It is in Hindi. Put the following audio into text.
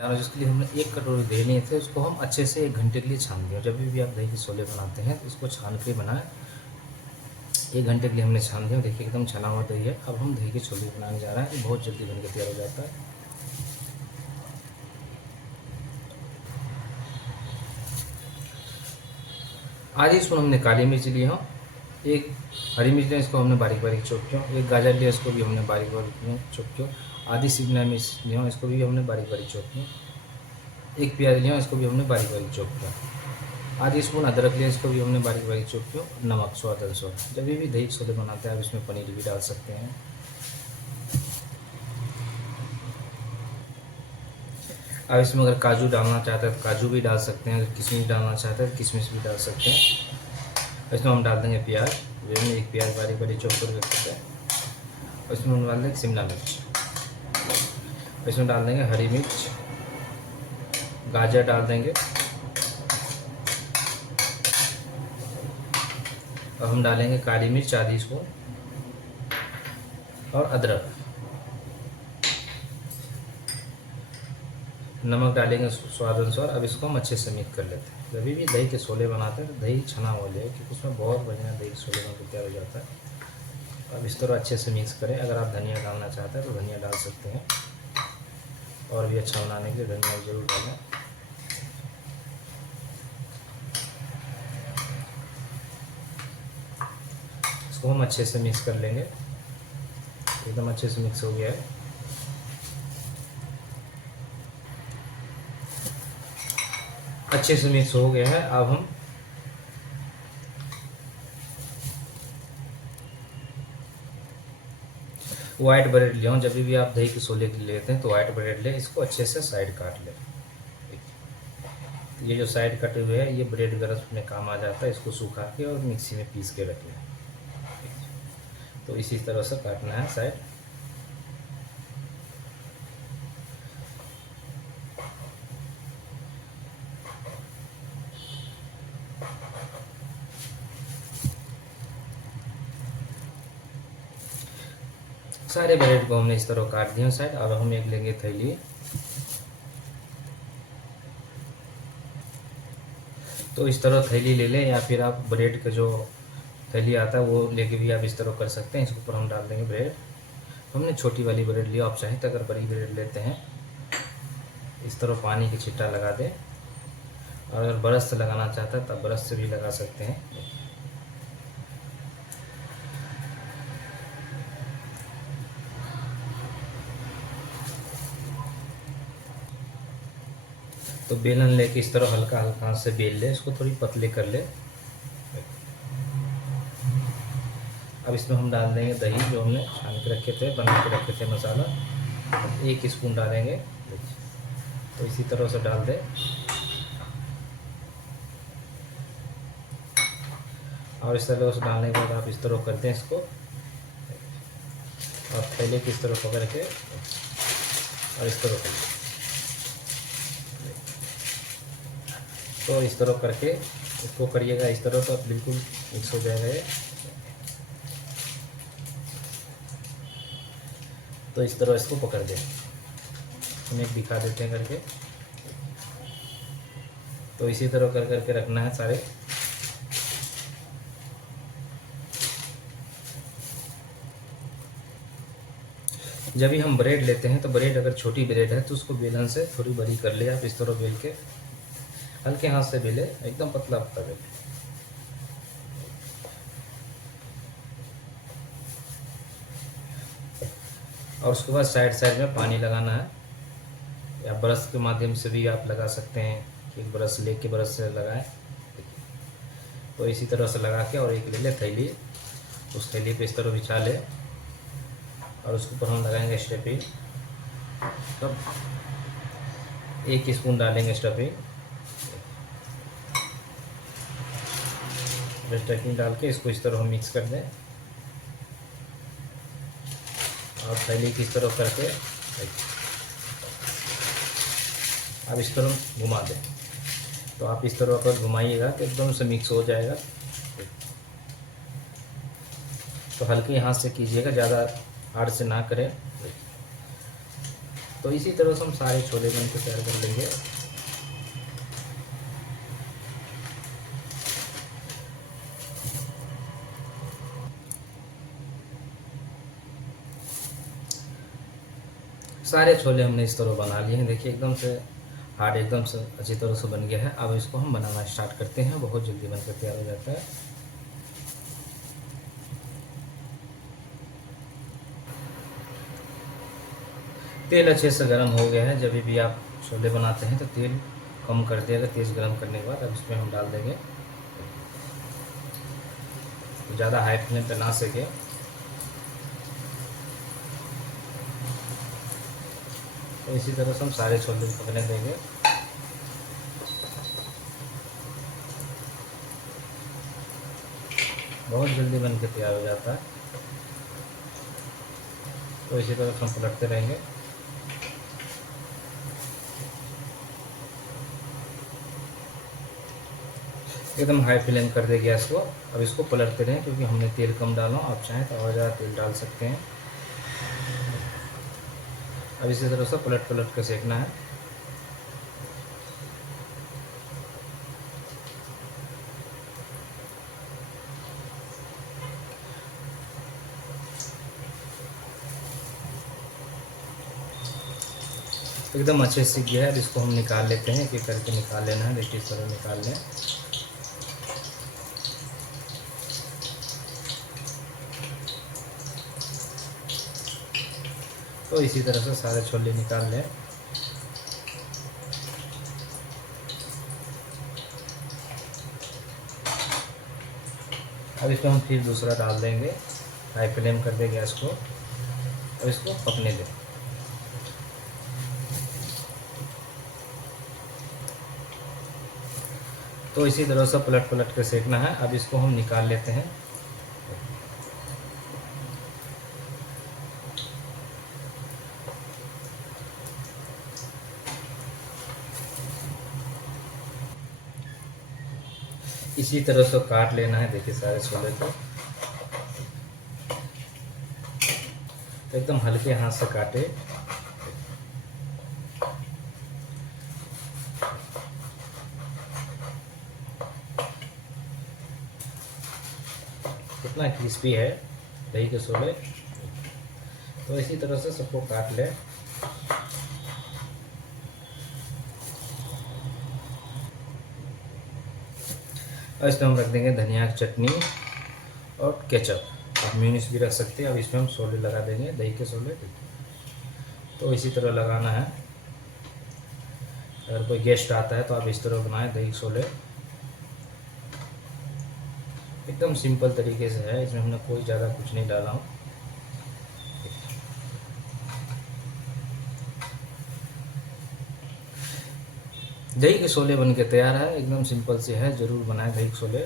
यार जिसके लिए हमने 1 कटोरी दही लिए थे उसको हम अच्छे से 1 घंटे के लिए छान दिया। जब भी आप दही के छोले बनाते हैं तो इसको छान के बनाएं। 1 घंटे के लिए हमने छान दिया। देखिए एकदम छना हुआ दही है। अब हम दही के छोले बनाने जा रहे हैं। बहुत जल्दी बन के तैयार हो जाता है। आधी स्पून हमने काली मिर्च ली हो, 1 हरी मिर्च लिया, इसको हमने बारीक बारीक चॉप किया। 1 गाजर लिया, इसको भी हमने बारीक बारीक चॉप किया। आधी शिमला मिर्च लिया, इसको भी हमने बारीक बारीक चॉप किया। 1 प्याज लिया, इसको भी हमने बारीक बारीक चॉप किया। आधी स्पून अदरक लिया, इसको भी हमने बारीक बारीक चॉप किया। नमक स्वाद अनुसार। जब भी दही छोले बनाते हैं आप इसमें पनीर भी डाल सकते हैं। आप इसमें अगर काजू डालना चाहते हैं तो काजू भी डाल सकते हैं। अगर किशमिश डालना चाहते हैं तो किशमिश भी डाल सकते हैं। इसमें हम डाल देंगे प्याज। इसमें 1 प्याज बारीक बारीक चॉप करके रख सकते हैं। इसमें हम डाल देंगे शिमला मिर्च। इसमें डाल देंगे हरी मिर्च, गाजर डाल देंगे। और हम डालेंगे काली मिर्च आधी स्पून और अदरक। नमक डालेंगे स्वाद अनुसार। अब इसको हम अच्छे से मिक्स कर लेते हैं। जब भी दही के छोले बनाते हैं तो दही छना हुआ ले, क्योंकि उसमें बहुत बढ़िया दही के छोले बनकर तैयार हो जाता है। अब इस तरह अच्छे से मिक्स करें। अगर आप धनिया डालना चाहते हैं तो धनिया डाल सकते हैं। और भी अच्छा बनाने के लिए धनिया ज़रूर डालें। इसको हम अच्छे से मिक्स कर लेंगे। एकदम अच्छे से मिक्स हो गया है। अच्छे से मिक्स हो गया है। अब हम वाइट ब्रेड ले आऊँ। जब भी आप दही के छोले लेते हैं तो वाइट ब्रेड ले, इसको अच्छे से साइड काट ले। ये जो साइड कटे हुए हैं ये ब्रेड गरज में काम आ जाता है। इसको सुखा के और मिक्सी में पीस के रख लें। तो इसी तरह से काटना है साइड। सारे ब्रेड को हमने इस तरह काट दिया साइड। अब हम एक लेंगे थैली। तो इस तरह थैली ले लें, या फिर आप ब्रेड का जो थैली आता है वो लेके भी आप इस तरह कर सकते हैं। इसके ऊपर हम डाल देंगे ब्रेड। हमने छोटी वाली ब्रेड लिया। आप चाहें तो अगर बड़ी ब्रेड लेते हैं इस तरह पानी की छिट्टा लगा दें। और अगर ब्रश से लगाना चाहता है तब ब्रश से भी लगा सकते हैं। तो बेलन लेके इस तरह हल्का हल्का हाथ से बेल ले, इसको थोड़ी पतले कर ले। अब इसमें हम डाल देंगे दही जो हमने छान के रखे थे, बना के रखे थे मसाला। 1 स्पून डालेंगे। तो इसी तरह से डाल दें। और इस तरह से डालने के बाद आप इस तरह कर दें इसको। और थैले की इस तरह पकड़ के और इस तरह कर दें। तो इस तरह करके इसको करिएगा इस तरह, तो बिल्कुल मिक्स हो जाएगा ये। तो इस तरह इसको पकड़ दें। हम एक दिखा देते हैं करके। तो इसी तरह कर करके रखना है सारे। जब भी हम ब्रेड लेते हैं तो ब्रेड अगर छोटी ब्रेड है तो उसको बेलन से थोड़ी बड़ी कर ले। आप इस तरह बेल के हल्के हाथ से बेले, एकदम पतला पतला बेले। और उसके बाद साइड साइड में पानी लगाना है, या ब्रश के माध्यम से भी आप लगा सकते हैं। एक ब्रश लेके ब्रश से लगाएं। तो इसी तरह से लगा के और एक ले ले थैली, उस थैली पे इस तरह बिछा ले और उसके ऊपर हम लगाएंगे स्टफिंग। तब 1 स्पून डालेंगे स्टफिंग। स्टफिंग डाल के इसको इस तरह हम मिक्स कर दें। और थैली की इस तरह करके अब इस तरह घुमा दें। तो आप इस तरह अगर घुमाइएगा तो एकदम से मिक्स हो जाएगा। तो हल्के हाथ से कीजिएगा, ज़्यादा हार्ड से ना करें। तो इसी तरह से हम सारे छोले बन के तैयार कर लेंगे। सारे छोले हमने इस तरह बना लिए हैं। देखिए एकदम से हार्ड, एकदम से अच्छी तरह से बन गया है। अब इसको हम बनाना स्टार्ट करते हैं, बहुत जल्दी बनकर तैयार हो जाता है। तेल अच्छे से गर्म हो गया है। जब भी आप छोले बनाते हैं तो तेल कम कर दिएगा तेज़ गर्म करने के बाद। अब इसमें हम डाल देंगे, ज़्यादा हाई फ्लेम पे ना सेके। तो इसी तरह से हम सारे छोले पकने देंगे। बहुत जल्दी बन के तैयार हो जाता है। तो इसी तरह से हम पलटते रहेंगे। एकदम हाई फ्लेम कर दे गैस को। अब इसको पलटते रहें, क्योंकि हमने तेल कम डाला। आप चाहें तो और ज़्यादा तेल डाल सकते हैं। अब इसी तरह से पलट पलट कर सेकना है। एकदम अच्छे से गया है। अब इसको हम निकाल लेते हैं, एक करके निकाल लेना है। देखिए इस तरह निकाल लें। तो इसी तरह से सारे छोले निकाल लें। अब इसमें हम फिर दूसरा डाल देंगे। हाई फ्लेम कर दें गैस को। अब इसको पकने दें। तो इसी तरह से पलट पलट के सेकना है। अब इसको हम निकाल लेते हैं। इसी तरह से काट लेना है। देखिए सारे छोले को एकदम हल्के हाथ से काटे। कितना क्रिस्पी है दही के छोले। तो इसी तरह से सबको काट ले। और इसमें हम रख देंगे धनिया की चटनी और केचप। आप म्यूनिस भी रख सकते हैं। अब इसमें हम छोले लगा देंगे, दही के छोले। तो इसी तरह लगाना है। अगर कोई गेस्ट आता है तो आप इस तरह बनाएं दही छोले। एकदम सिंपल तरीके से है, इसमें हमने कोई ज़्यादा कुछ नहीं डाला हूँ। दही के छोले बन के तैयार है। एकदम सिंपल से है, ज़रूर बनाएं दही के छोले।